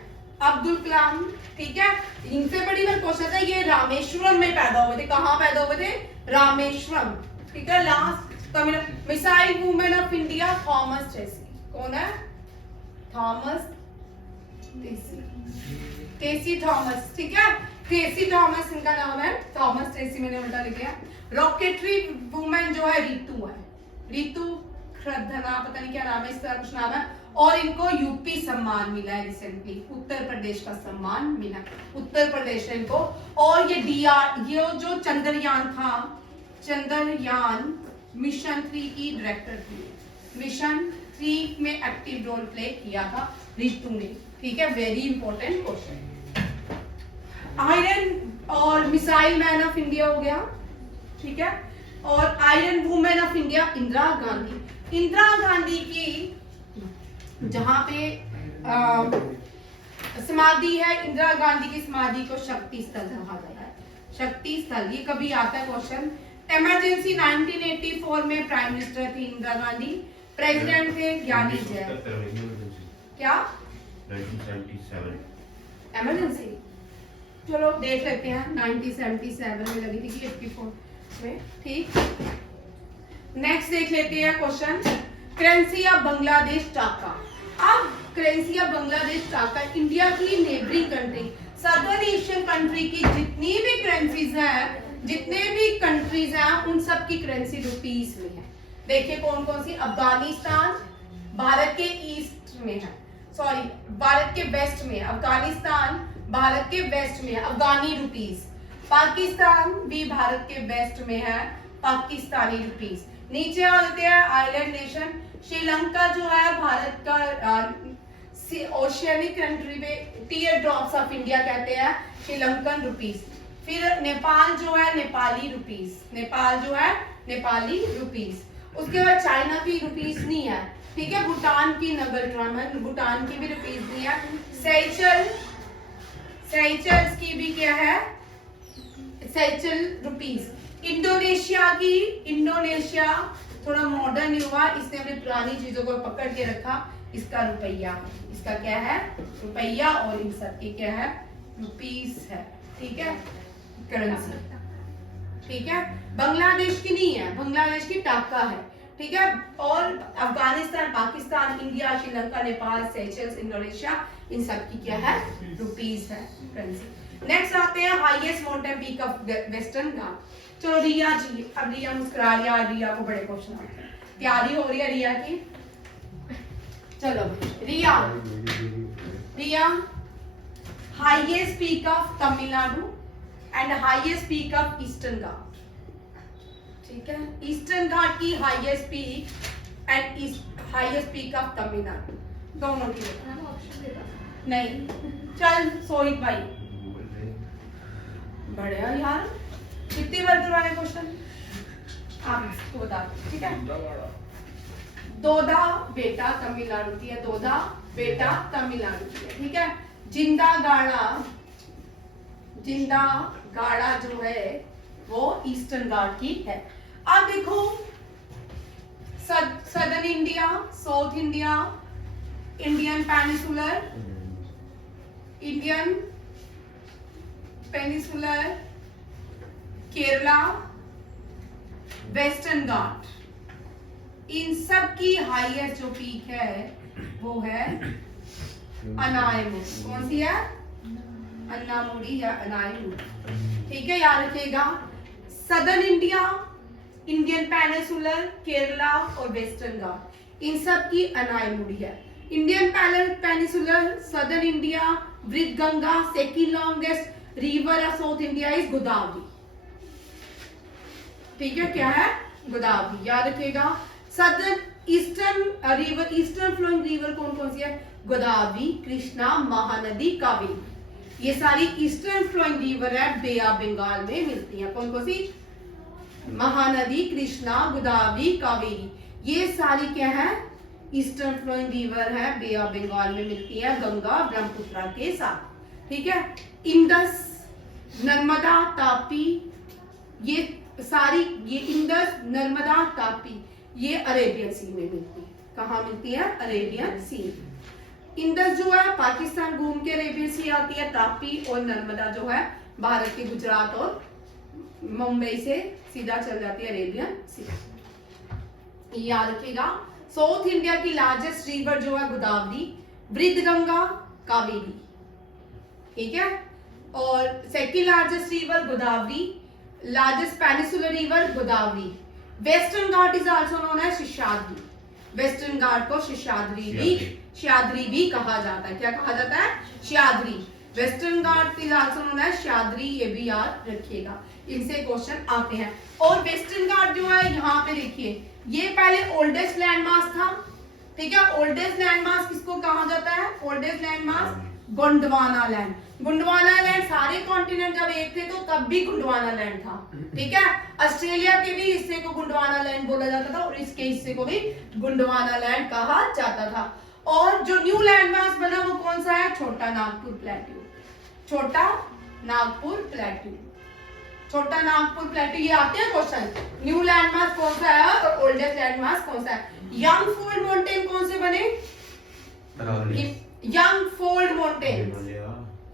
अब्दुल कलाम। ठीक है, इनसे बड़ी बार क्वेश्चन है, ये रामेश्वरम में पैदा हुए थे। कहाँ पैदा हुए थे? रामेश्वरम। ठीक है, last missile women of India Thomas Tracy. कौन है? थॉमस टेसी थॉमस। ठीक है, टेसी थॉमस इनका नाम है, थॉमस ट्रेसी मैंने उल्टा लिख दिया। रॉकेटरी वुमेन जो है रितु है, रितु खरधना, पता नहीं क्या नाम है, इस तरह कुछ नाम है। और इनको यूपी सम्मान मिला है रिसेंटली, उत्तर प्रदेश का सम्मान मिला, उत्तर प्रदेश ने इनको। और ये जो चंद्रयान था, चंद्रयान मिशन 3 की डायरेक्टर थी। मिशन 3 में एक्टिव रोल प्ले किया था रितु ने। ठीक है, वेरी इंपॉर्टेंट क्वेश्चन। आयरन और मिसाइल मैन ऑफ इंडिया हो गया। ठीक है, और iron women of India Indira Gandhi. Indira Gandhi की जहां पे समाधि है, इंदिरा गांधी की समाधि को शक्ति स्थल कहा जाता है। शक्ति स्थल, ये कभी आता है क्वेश्चन। इमरजेंसी 1984 में प्राइम मिनिस्टर थी इंदिरा गांधी, प्रेसिडेंट थे ज्ञानी जैन। क्या? 1977 इमरजेंसी, चलो देख लेते हैं। 1977 में लगी थी कि 84 में। ठीक, नेक्स्ट देख लेते हैं क्वेश्चन। करेंसी ऑफ बांग्लादेश टाका। अब करेंसी ऑफ बांग्लादेश टाका इंडिया की neighbouring country, southern Asian country की जितनी भी करेंसीज हैं, जितने भी कंट्रीज हैं, उन सब की करेंसी रुपीस में है। देखिए कौन कौन सी। अफगानिस्तान भारत के ईस्ट में है, सॉरी भारत के वेस्ट में है। अफगानिस्तान भारत के वेस्ट में है, अफगानी रुपीस। पाकिस्तान भी भारत के वेस्ट में है, पाकिस्तानी रुपीस। नीचे आ जाते हैं आइलैंड नेशन। श्रीलंका जो है भारत का ओशियनिक कंट्री में टीयर ड्रॉप्स ऑफ इंडिया कहते हैं, श्रीलंकन रुपीस। फिर नेपाल जो है नेपाली रुपीस, नेपाल जो है नेपाली रुपीस। उसके बाद चाइना की रुपीस नहीं है। ठीक है, भूटान की नगल ड्राम है, भूटान की भी रुपीस नहीं है। सेशल्स की भी क्या है? सेचल रुपीस। इंडोनेशिया थोड़ा मॉडर्न हुआ, इसने अपनी पुरानी चीजों को पकड़ के रखा। इसका रुपया, इसका क्या है? रुपया, और इन सब की क्या है? रुपीस है। ठीक है, करेंसी। ठीक है, बांग्लादेश की नहीं है, बांग्लादेश की टाका है। ठीक है, और Afghanistan, Pakistan, India, Sri Lanka, Nepal, Seychelles, Indonesia, इन सब की क्या है? रुपीस है, करेंसी। नेक्स्ट आते हैं highest mountain peak of western Ghat. चलो रिया जी, अब रिया मुस्कुरा रही है, रिया को बड़े क्वेश्चन आते हैं। तैयारी हो रही है रिया की? चलो Riya, highest peak of Tamil Nadu and highest peak of eastern Ghat. ठीक है, ईस्टर्न घाट की highest peak and highest peak of Tamil Nadu, दोनों की। मैम ऑप्शन देगा? नहीं, चल सोहित भाई, बढ़िया यार, कितनी बार करवाने क्वेश्चन आप इसको बता दो। ठीक है, दोदा बेटा तमिलनाडु की है, दोदा बेटा तमिलनाडु की है। ठीक है, जिंदा गाड़ा जो है वो ईस्टर्न घाट की है। अब देखो, southern India, south India, Indian peninsular, Kerala, western Ghat, इन सब की हाईएस्ट जो पीक है वो है अनायमुडी। कौन सी है? अन्नामुडी या अनायमुडी। ठीक है, याद रखिएगा, southern India, Indian peninsular, Kerala और वेस्टर्न घाट, इन सब की अनायमुडी है। Indian peninsular, southern India, Vriddha Ganga, second longest river of south India is Godavari. ठीक है, क्या है? गोदावरी, याद रखिएगा। Southern eastern river, eastern flowing river कौन कौन सी है? गोदावरी, कृष्णा, महानदी, कावेरी। ये सारी ईस्टर्न फ्लोइंग रिवर है, बे ऑफ बंगाल में मिलती हैं। कौन कौन सी? महानदी, कृष्णा, गोदावरी, कावेरी, ये सारी क्या है? ईस्टर्न फ्लोइंग रिवर है, बे ऑफ बंगाल में मिलती है, गंगा ब्रह्मपुत्र के साथ। ठीक है, इंडस, नर्मदा, तापी, ये सारी, ये इंडस, नर्मदा, तापी, ये अरेबियन सी में मिलती है। कहाँ मिलती है? अरेबियन सी। इंडस जो है पाकिस्तान घूम के अरेबियन सी आती है, तापी और नर्मदा जो है भारत के गुजरात और मुंबई से सीधा चल जाती है अरेबियन सी। याद रखिएगा, साउथ इंडिया की लार्जेस्ट रिवर जो है गोदावरी, वृद्ध गंगा, कावेरी। ठीक है, और second largest river Godavari, largest peninsular river Godavari. Western Ghat is also known as Sheshadri. Western Ghat को शेषाद्री भी कहा जाता है। क्या कहा जाता है? Seshadri. Western Ghat is also known as Seshadri, ये भी याद रखिएगा, इनसे क्वेश्चन आते हैं। और वेस्टर्न घाट जो है, यहाँ पे देखिए, ये पहले ओल्डेस्ट लैंडमार्क था। ठीक है, ओल्डेस्ट लैंडमार्क किसको कहा जाता है? Oldest landmark Gondwana land. Gondwana land, सारे कॉन्टिनेंट जब एक थे तो तब भी गोंडवाना लैंड था। ठीक है, ऑस्ट्रेलिया के भी हिस्से को गोंडवाना लैंड बोला जाता था और इसके हिस्से को भी गोंडवाना लैंड कहा जाता था। और जो न्यू लैंडमार्क बना वो कौन सा है? छोटा नागपुर प्लेट्यू। छोटा नागपुर प्लेट्यू, छोटा नागपुर प्लेट्यू, ये आते हैं क्वेश्चन। न्यू लैंडमार्क कौन सा है और ओल्डेस्ट लैंडमार्क कौन सा है? यंग फोल्ड माउंटेन कौन से बने? Young fold mountain,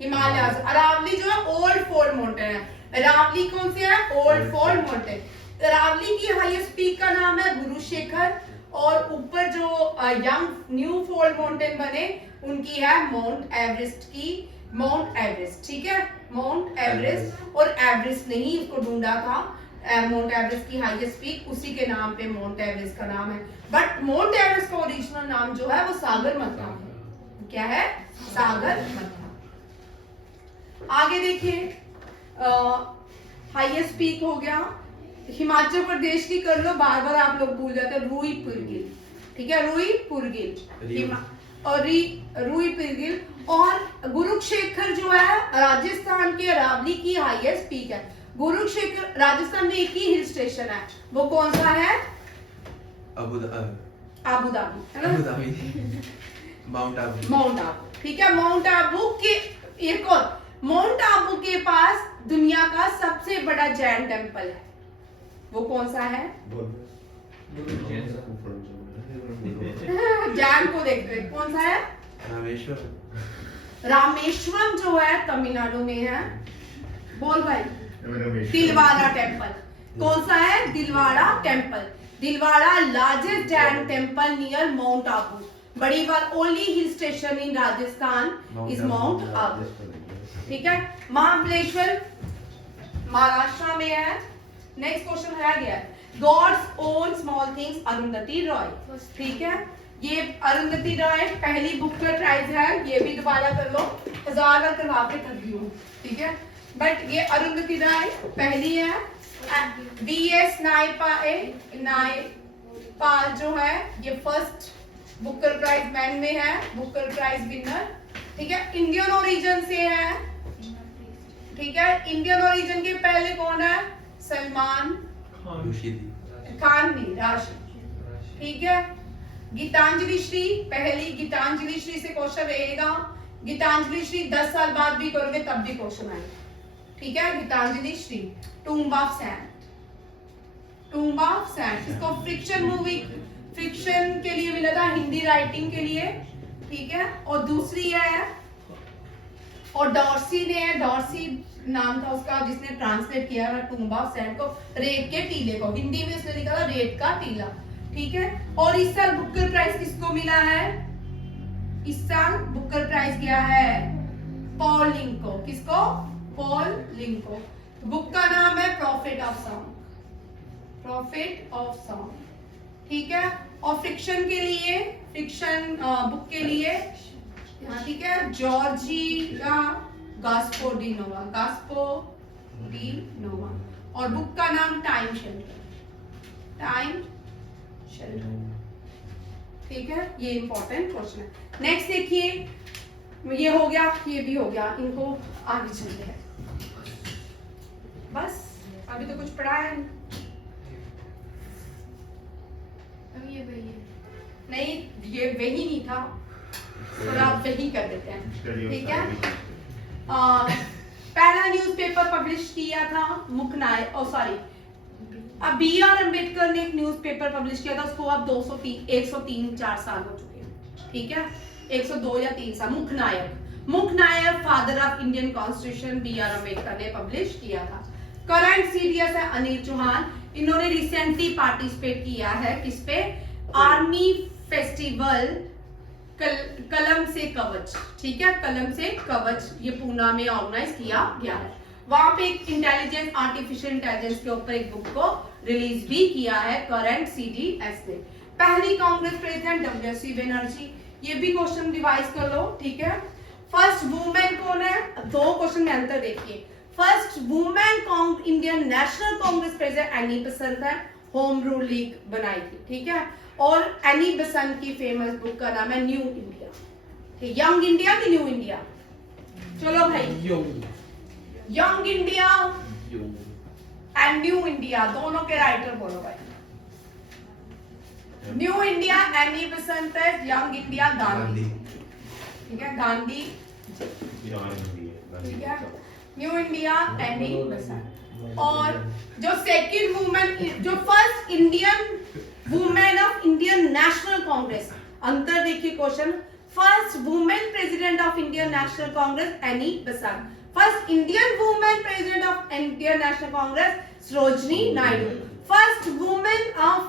Himalaya. Aravalli जो है ओल्ड फोल्ड माउंटेन है। अरावली कौन से है? Old fold mountain. अरावली की हाईएस्ट पीक का नाम है गुरुशेखर, और ऊपर जो यंग न्यू फोल्ड माउंटेन बने उनकी है माउंट एवरेस्ट की, माउंट एवरेस्ट। ठीक है, माउंट एवरेस्ट, और एवरेस्ट नहीं, उसको ढूंढा था। माउंट एवरेस्ट की हाईएस्ट पीक उसी के नाम पे माउंट एवरेस्ट का नाम है। बट माउंट एवरेस्ट का ओरिजिनल नाम जो है वो सागरमाथा है। क्या है? सागरमाथा। आगे देखिए, हाईएस्ट पीक हो गया हिमाचल प्रदेश की, कर लो, बार बार आप लोग भूल जाते हैं, रूईपुरगिल। ठीक है, रूईपुरगिल और रूईपुरगिल। और गुरुक्षेत्र जो है राजस्थान के अरावली की हाईएस्ट पीक है। गुरुक्षेत्र राजस्थान में एक ही हिल स्टेशन है, वो कौन सा है? अबू धाबी, है ना? माउंट आबू। माउंट आबू। ठीक है, माउंट आबू के एक और, माउंट आबू के पास दुनिया का सबसे सबसे बड़ा जैन टेम्पल है वो कौन सा है? जैन को देखते हैं कौन सा है? रामेश्वर। रामेश्वरम जो है तमिलनाडु में है। बोल भाई। दिलवाड़ा टेम्पल कौन सा है? Dilwara temple. Dilwara largest Jain temple near mount Abu. बड़ी बात, only hill station in Rajasthan is mount Abu. ठीक है। महाबलेश्वर महाराष्ट्र में है। नेक्स्ट क्वेश्चन रह गया, god's own small things, Arundhati Roy. ठीक है, ये अरुंधति रॉय पहली बुकर प्राइज है, ये भी दोबारा कर लो, 1000 बार करवा के थक गई हूँ। ठीक है, बट ये अरुंधति रॉय पहली है। वीएस नायपाल जो है ये फर्स्ट बुकर प्राइज मैन में है, बुकर प्राइज विनर। ठीक है, इंडियन ओरिजिन से है। ठीक है, इंडियन ओरिजिन के पहले कौन है? सलमान खान नहीं, राशिद। ठीक है, गीतांजलि श्री, पहली गीतांजलि श्री से क्वेश्चन रहेगा। गीतांजलि श्री 10 साल बाद भी करोगे तब भी क्वेश्चन आएगा। ठीक है, Geetanjali Shree tomb of sand, tomb of sand. इसको फ्रिक्शन मूवी, फ्रिक्शन के लिए मिला था, हिंदी राइटिंग के लिए। ठीक है, और दूसरी है, और डॉर्सी ने है, डॉर्सी नाम था उसका जिसने ट्रांसलेट किया है टूम्ब ऑफ सैंड को, रेत के टीले को। हिंदी में उसने लिखा था रेत का टीला। ठीक है, और इस साल बुकर प्राइज किसको मिला है? इस साल बुकर प्राइज गया है पॉल लिंक को। किसको? पॉल लिंक को। बुक का नाम है profit of song, profit of song. ठीक है, और फ्रिक्शन के लिए, फ्रिक्शन बुक के लिए, ठीक है, जॉर्जिया गास्पोडिनोवा, गास्पोडिनोवा। और बुक का नाम टाइम शेल्टर, टाइम शेल्टर। ठीक है, ये इंपॉर्टेंट क्वेश्चन है। नेक्स्ट देखिए, ये हो गया, ये भी हो गया, इनको आगे चलते हैं। बस अभी तो कुछ पढ़ा है अब ये वही है। नहीं, ये वही नहीं था, थोड़ा वही कर देते हैं। ठीक है, पहला न्यूज़पेपर पब्लिश किया था मुकनायक, अब बी.आर. अम्बेडकर ने एक न्यूज़पेपर पब्लिश किया था, उसको अब 103-4 साल हो चुके हैं। ठीक है, 102 या 3 साल। Mooknayak father of Indian constitution B R. Ambedkar ने पब्लिश किया था। करंट सीडीएस है अनिल चौहान, इन्होंने रिसेंटली पार्टिसिपेट किया है किस पे? आर्मी फेस्टिवल कलम से कवच। ठीक है, कलम से कवच, ये पूना में ऑर्गेनाइज किया गया है। वहां पे एक इंटेलिजेंस, आर्टिफिशियल इंटेलिजेंस के ऊपर एक बुक को रिलीज भी किया है करंट सीडीएस ने। पहली कांग्रेस प्रेसिडेंट डब्ल्यू.सी. बनर्जी, ये भी क्वेश्चन रिवाइज कर लो। ठीक है, फर्स्ट वुमेन कौन है? 2 क्वेश्चन में अंतर देखिए। First women Indian national Congress president Annie Besant है, होम रूल लीग बनाई थी। ठीक है, और एनी बेसेंट की फेमस बुक का नाम है न्यू इंडिया। यंग इंडिया की न्यू इंडिया? चलो भाई, young India and new India दोनों के राइटर बोलो भाई। न्यू इंडिया एनी बेसेंट है, यंग इंडिया गांधी। ठीक है, गांधी। ठीक है, न्यू इंडिया एनी बेसेंट। और जो सेकंड वुमेन, जो first Indian women of Indian national Congress, अंतर देखिए question. First women president of Indian national Congress Annie Besant. First Indian women president of Indian national Congress Sarojini Naidu. First women of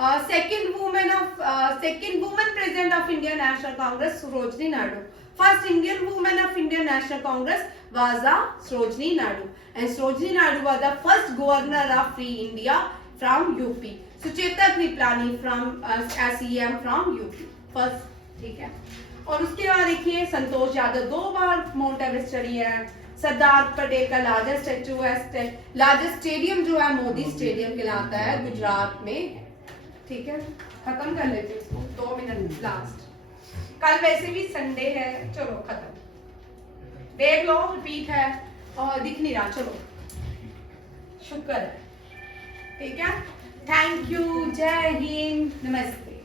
second woman president of Indian National Congress Sarojini Naidu. First Indian woman of Indian National Congress was Sarojini Naidu, and Sarojini Naidu was the first governor of Free India from UP. Suchetak Kriplani from SEM from UP first. ठीक है, और उसके बाद देखिए संतोष यादव 2 बार mount Everest चढ़ी है। सरदार पटेल का largest statue है, लार्जेस्ट स्टेडियम जो है मोदी स्टेडियम कहलाता है, गुजरात में। ठीक है, खत्म कर लेते हैं इसको, 2 मिनट लास्ट। कल वैसे भी संडे है, चलो खत्म। देख लो, रिपीट है और दिख नहीं रहा, चलो शुक्र है। ठीक है, थैंक यू, जय हिंद, नमस्ते।